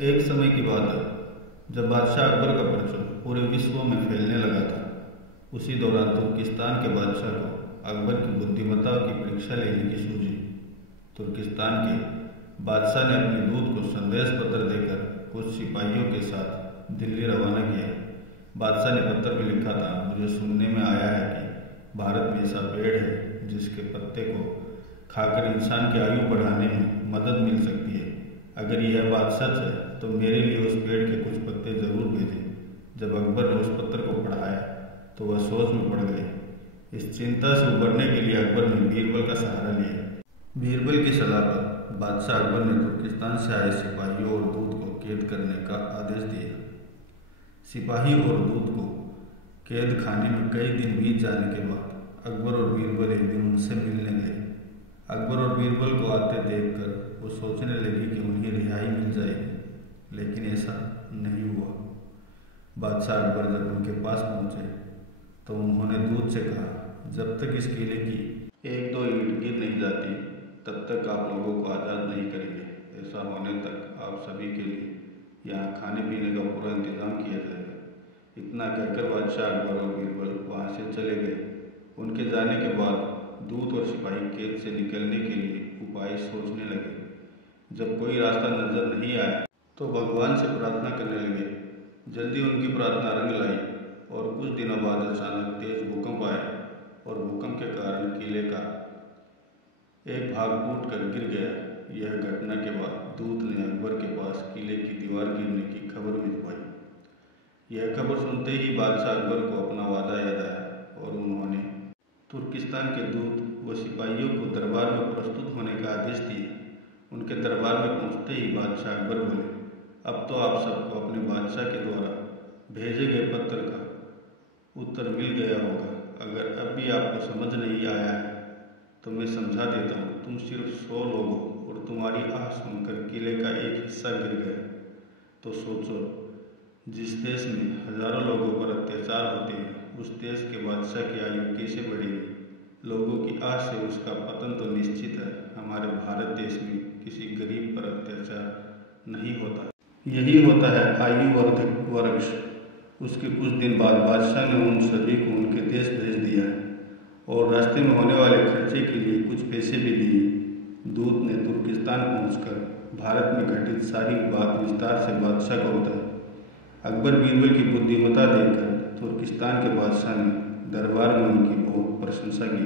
एक समय की बात है जब बादशाह अकबर का प्रचलन पूरे विश्व में फैलने लगा था। उसी दौरान तुर्किस्तान के बादशाह को अकबर की बुद्धिमत्ता की परीक्षा लेने की सूझी। तुर्किस्तान के बादशाह ने अपने दूत को संदेश पत्र देकर कुछ सिपाहियों के साथ दिल्ली रवाना किया। बादशाह ने पत्र में लिखा था, मुझे सुनने में आया है कि भारत में ऐसा पेड़ है जिसके पत्ते को खाकर इंसान की आयु बढ़ाने में मदद मिल सकती है। अगर यह बात सच है तो मेरे लिए उस पेड़ के कुछ पत्ते जरूर भेजें। जब अकबर ने उस पत्र को पढ़ाया तो वह सोच में पड़ गए। इस चिंता से उबरने के लिए अकबर ने बीरबल का सहारा लिया। बीरबल की सलाह पर बादशाह अकबर ने तुर्किस्तान से आए सिपाहियों और दूत को कैद करने का आदेश दिया। सिपाही और दूत को कैद खाने में कई दिन बीत जाने के बाद अकबर और बीरबल एक दिन उनसे मिलने गए। अकबर और बीरबल को आते देखकर वो सोचने लगी कि उन्हें रिहाई मिल जाएगी, लेकिन ऐसा नहीं हुआ। बादशाह अकबर जब उनके पास पहुंचे तो उन्होंने दूत से कहा, जब तक इस किले की एक दो ईंट गिर नहीं जाती तब तक आप लोगों को आज़ाद नहीं करेंगे। ऐसा होने तक आप सभी के लिए यहाँ खाने पीने का पूरा इंतजाम किया जाएगा। इतना कहकर बादशाह अकबर और बीरबल वहाँ से चले गए। उनके जाने के बाद दूत और सिपाही कैद से निकलने के लिए उपाय सोचने लगे। जब कोई रास्ता नजर नहीं आया तो भगवान से प्रार्थना करने लगे। जल्दी उनकी प्रार्थना रंग लाई और कुछ दिनों बाद अचानक तेज भूकंप आया और भूकंप के कारण किले का एक भाग टूटकर गिर गया। यह घटना के बाद दूत ने अकबर के पास किले की दीवार गिरने की खबर भिजवाई। यह खबर सुनते ही बादशाह अकबर को अपना वादा याद आया और उन्होंने तुर्किस्तान के दूत व सिपाहियों को दरबार में प्रस्तुत होने का आदेश दिया। उनके दरबार में पहुंचते ही बादशाह अकबर बोले, अब तो आप सबको अपने बादशाह के द्वारा भेजे गए पत्र का उत्तर मिल गया होगा। अगर अब भी आपको समझ नहीं आया है तो मैं समझा देता हूँ। तुम सिर्फ 100 लोग हो और तुम्हारी आह सुनकर किले का एक हिस्सा गिर गया। तो सोचो, जिस देश में हजारों लोगों पर अत्याचार होते हैं उस देश के बादशाह की आयु कैसे बढ़ेगी। लोगों की आह से उसका पतन तो निश्चित है। हमारे भारत देश में किसी गरीब पर अत्याचार नहीं होता। यही होता है आयुवर्धक वृक्ष। उसके कुछ दिन बाद बादशाह ने उन सभी को उनके देश भेज दिया है और रास्ते में होने वाले खर्चे के लिए कुछ पैसे भी दिए। दूत ने तुर्किस्तान पहुंचकर भारत में घटित सारी बात विस्तार से बादशाह को बताई। अकबर बीरबल की बुद्धिमत्ता देखकर तुर्किस्तान के बादशाह ने दरबार में उनकी बहुत प्रशंसा की।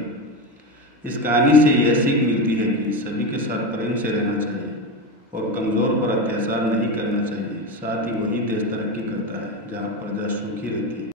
इस कहानी से यह सीख मिलती है कि सभी के साथ प्रेम से रहना चाहिए और कमज़ोर पर अत्याचार नहीं करना चाहिए। साथ ही वही देश तरक्की करता है जहाँ प्रजा सुखी रहती है।